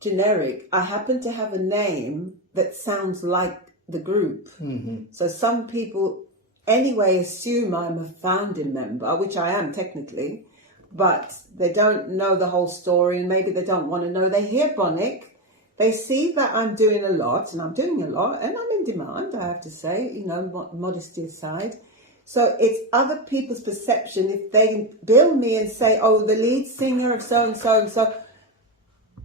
generic. I happen to have a name that sounds like the group. So some people anyway assume I'm a founding member, which I am technically, but they don't know the whole story, and maybe they don't want to know. They hear Bonnick, they see that I'm doing a lot, and I'm doing a lot, and I'm in demand, I have to say, you know, modesty aside. So it's other people's perception. If they bill me and say, oh, the lead singer of so-and-so and so,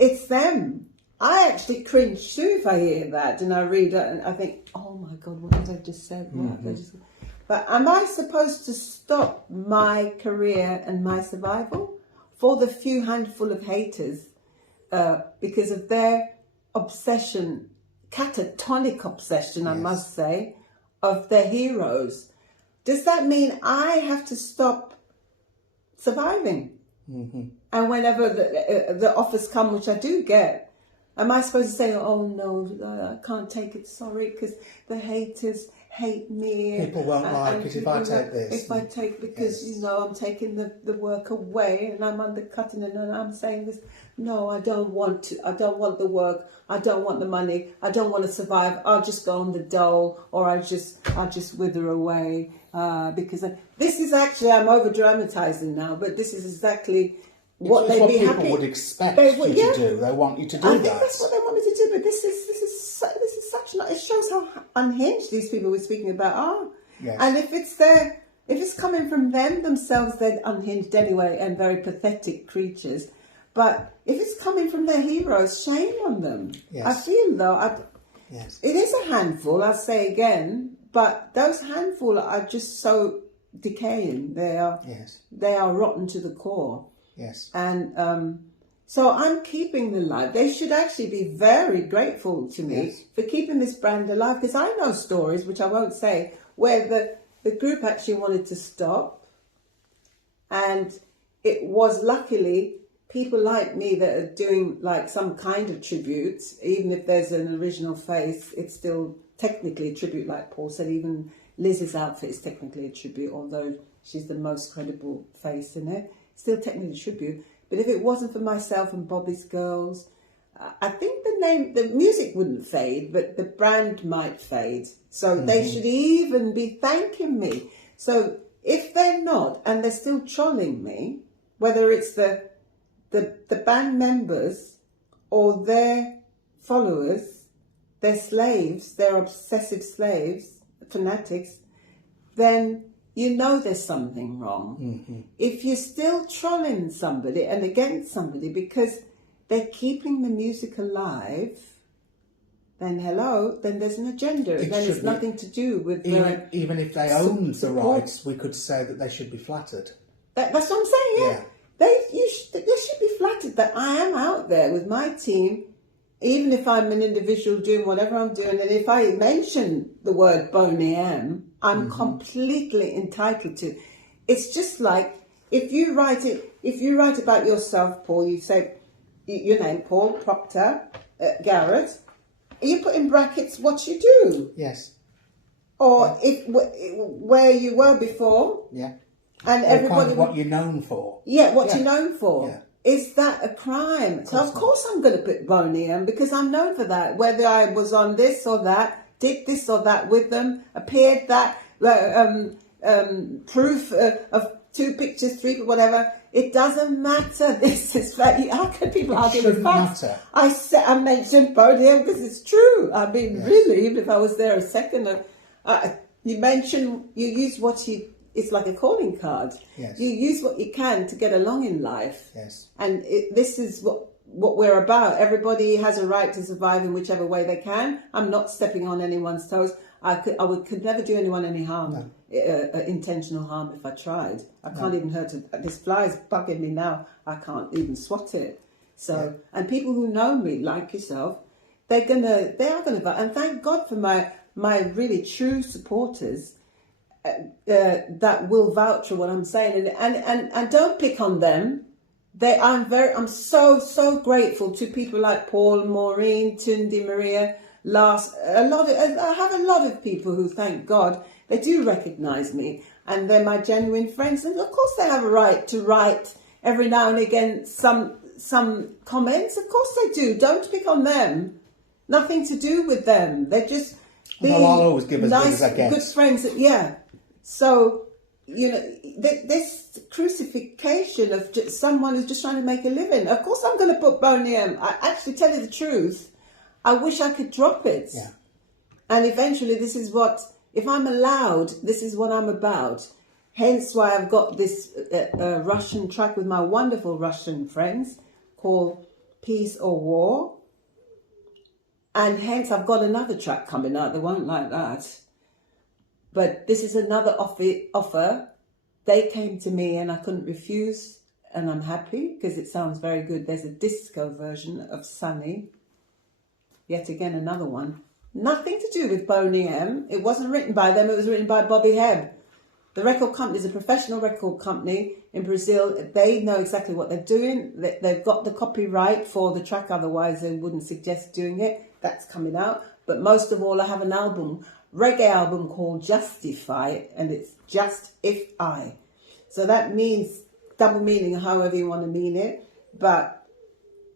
it's them. I actually cringe too if I hear that and I read it and I think, oh my God, what have I just said? What have I just... But am I supposed to stop my career and my survival for the few handful of haters because of their obsession, catatonic obsession, I must say, of their heroes? Does that mean I have to stop surviving? And whenever the offers come, which I do get, am I supposed to say, oh no, I can't take it, sorry, because the haters hate me. People won't like it if I take this. If I take, because, you know, I'm taking the work away and I'm undercutting it and I'm saying this. No, I don't want to. I don't want the work. I don't want the money. I don't want to survive. I'll just go on the dole, or I'll just wither away. Because this is actually, I'm over dramatizing now, but this is exactly what they'd be happy. People would expect you to do. They want you to do that. I think that's what they want me to do. But this is such. It shows how unhinged these people we're speaking about are. Yes. And if it's coming from them themselves, they're unhinged anyway and very pathetic creatures. But if it's coming from their heroes, shame on them. Yes. I feel though, it is a handful. I'll say again. But those handful are just so decaying. They are rotten to the core. Yes. And so I'm keeping the life. They should actually be very grateful to me for keeping this brand alive, because I know stories, which I won't say, where the group actually wanted to stop. And it was luckily people like me that are doing like some kind of tribute. Even if there's an original face, it's still technically a tribute, like Paul said. Even Liz's outfit is technically a tribute, although she's the most credible face in it. Still technically a tribute. But if it wasn't for myself and Bobby's Girls, I think the music wouldn't fade, but the brand might fade. So they should even be thanking me. So if they're not, and they're still trolling me, whether it's the band members or their followers, their slaves, their obsessive slaves, fanatics, then you know there's something wrong. If you're still trolling somebody and against somebody because they're keeping the music alive, then then there's an agenda. Then it's nothing to do with even if they owned the rights, we could say that they should be flattered. That's what I'm saying. Yeah. They should be flattered that I am out there with my team, even if I'm an individual doing whatever I'm doing, and if I mention the word Boney M, I'm completely entitled to. It's just like if you write about yourself, Paul, you say your name, Paul Proctor Garrett, you put in brackets what you do. Yes. Or where you were before. Yeah. And everybody, kind of what you're known for. Yeah, what you're known for. Yeah. Is that a crime? So of course I'm going to put Boney M, because I'm known for that. Whether I was on this or that, did this or that with them, appeared that, proof of 2 pictures, 3, whatever. It doesn't matter. This is fact. How can people argue with facts? Matter. I mentioned Boney M because it's true. I mean, really, even if I was there a second, you use what you. It's like a calling card. Yes. You use what you can to get along in life. Yes. And this is what we're about. Everybody has a right to survive in whichever way they can. I'm not stepping on anyone's toes. I could never do anyone any harm, intentional harm, if I tried. I can't even hurt it. This fly is bugging me now. I can't even swat it. So, and people who know me, like yourself, they are gonna vote. And thank God for my really true supporters. That will vouch for what I'm saying, and don't pick on them. I'm so grateful to people like Paul, Maureen, Tunde, Maria. I have a lot of people who, thank God, they do recognise me, and they're my genuine friends. And of course, they have a right to write every now and again some some comments. Of course they do. Don't pick on them. Nothing to do with them. They're just being I'll always give as good as I get. good friends. Yeah. So, you know, this crucifixion of someone who's just trying to make a living. Of course I'm going to put Boney M. I actually tell you the truth. I wish I could drop it. Yeah. And eventually this is what, if I'm allowed, this is what I'm about. Hence why I've got this Russian track with my wonderful Russian friends called Peace or War. And hence I've got another track coming out. They won't like that. But this is another offer. They came to me and I couldn't refuse. And I'm happy because it sounds very good. There's a disco version of Sunny. Yet again, another one. Nothing to do with Boney M. It wasn't written by them. It was written by Bobby Hebb. The record company is a professional record company in Brazil. They know exactly what they're doing. They've got the copyright for the track. Otherwise, they wouldn't suggest doing it. That's coming out. But most of all, I have an album, reggae album called Justify. And it's Just If I. So that means double meaning, however you want to mean it. But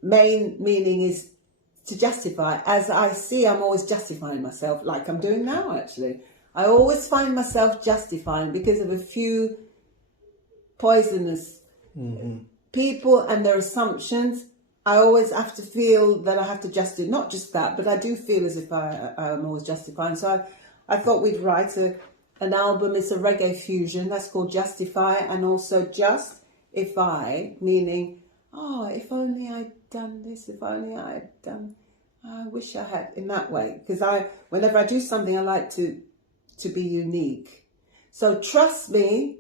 main meaning is to justify. As I see, I'm always justifying myself, like I'm doing now, actually. I always find myself justifying because of a few poisonous people and their assumptions. I always have to feel that I have to justify, not just that, but I do feel as if I'm always justifying. So I thought we'd write an album. It's a reggae fusion. That's called Justify, and also Just If I, meaning, oh, if only I'd done this, if only I had done, I wish I had, in that way. Because whenever I do something, I like to be unique. So trust me,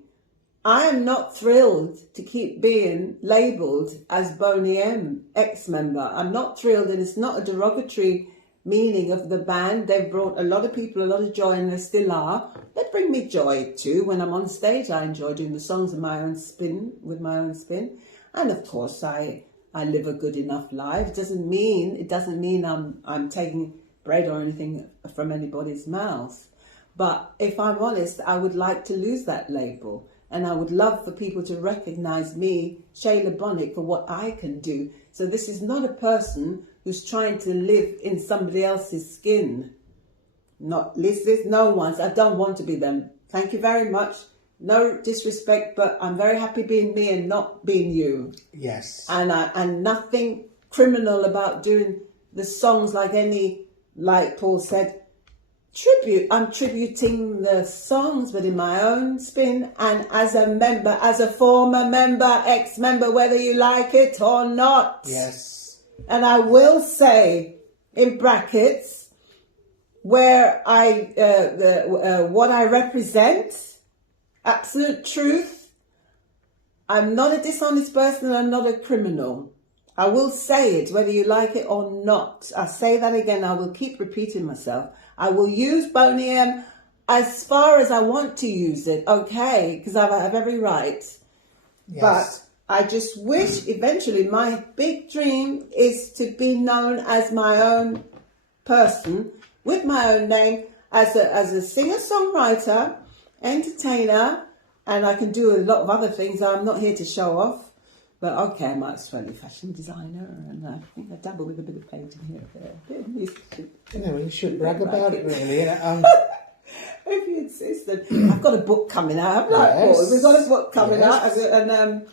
I am not thrilled to keep being labelled as Boney M, ex-member. I'm not thrilled, and it's not a derogatory meaning of the band. They've brought a lot of people a lot of joy, and they still are. They bring me joy too. When I'm on stage, I enjoy doing the songs in my own spin, with my own spin. And of course, I live a good enough life. It doesn't mean I'm taking bread or anything from anybody's mouth. But if I'm honest, I would like to lose that label. And I would love for people to recognise me, Shayla Bonnet, for what I can do. So this is not a person who's trying to live in somebody else's skin. Not Liz's, no one's. I don't want to be them. Thank you very much. No disrespect, but I'm very happy being me and not being you. Yes. And nothing criminal about doing the songs like Paul said, tribute. I'm tributing the songs, but in my own spin and as a member, as a former member, ex-member, whether you like it or not. Yes. And I will say, in brackets, where what I represent, absolute truth. I'm not a dishonest person and I'm not a criminal. I will say it, whether you like it or not. I say that again. I will keep repeating myself. I will use Boney M as far as I want to use it, okay, because I have every right. Yes. But I just wish eventually my big dream is to be known as my own person, with my own name, as a singer-songwriter, entertainer, and I can do a lot of other things. I'm not here to show off. But okay, I'm actually a fashion designer, and I think I dabble with a bit of painting here and there. You know, you should brag about it, really. If you insist. I've got a book coming out. We've got a book coming out, and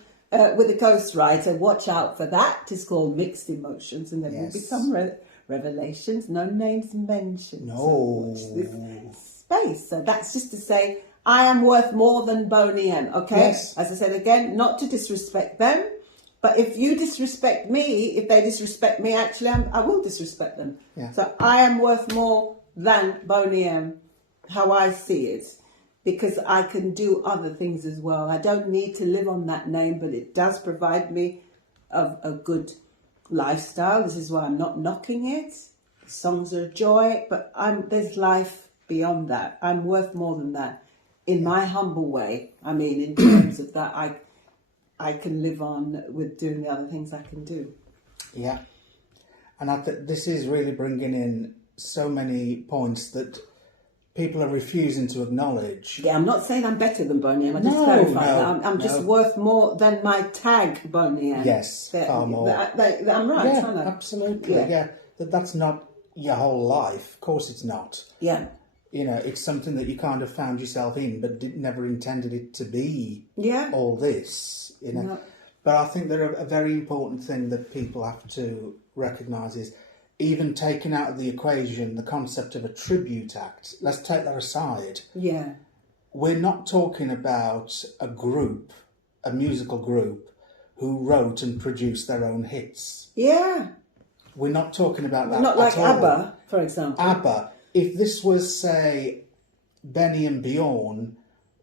with a ghostwriter. Watch out for that. It's called Mixed Emotions, and there will be some revelations, no names mentioned. No. So watch this space. So that's just to say, I am worth more than Boney M. Okay. Yes. As I said again, not to disrespect them. But if you disrespect me, if they disrespect me, actually, I will disrespect them. Yeah. So I am worth more than Boney M, how I see it, because I can do other things as well. I don't need to live on that name, but it does provide me a good lifestyle. This is why I'm not knocking it. The songs are a joy, but there's life beyond that. I'm worth more than that. In my humble way. I mean, in terms of that, I can live on with doing the other things I can do. Yeah. And this is really bringing in so many points that people are refusing to acknowledge. Yeah, I'm not saying I'm better than Boney M. I just No, clarify no, that. I'm just worth more than my tag Boney M. Yes, far more. I'm right, Yeah, aren't I? absolutely. Yeah. Yeah, that's not your whole life. Of course, it's not. Yeah. You know, it's something that you kind of found yourself in, but never intended it to be. Yeah. All this, you know. No. But I think that a very important thing that people have to recognise is, even taking out of the equation the concept of a tribute act. Let's take that aside. Yeah. We're not talking about a group, a musical group, who wrote and produced their own hits. Yeah. We're not talking about that. Not like at all. ABBA, for example. ABBA. If this was, say, Benny and Bjorn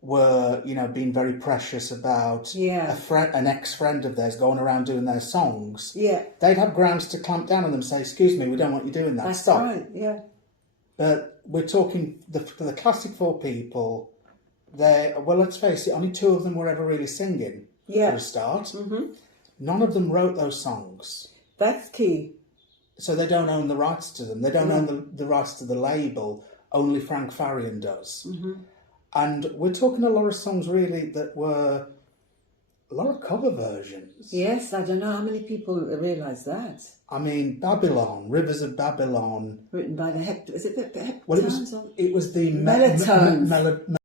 were, you know, being very precious about an ex-friend of theirs going around doing their songs, they'd have grounds to clamp down on them and say, excuse me, we don't want you doing that. That's Stop. right, yeah. But we're talking, for the classic four people, well, let's face it, only two of them were ever really singing for a start. Mm-hmm. None of them wrote those songs. That's key. So they don't own the rights to them. They don't own the rights to the label. Only Frank Farian does. Mm-hmm. And we're talking a lot of songs, really, that were a lot of cover versions. Yes, I don't know how many people realise that. I mean, Babylon, Rivers of Babylon. Written by the Heptones. Is it the Heptones? Well, it was the Mellatones.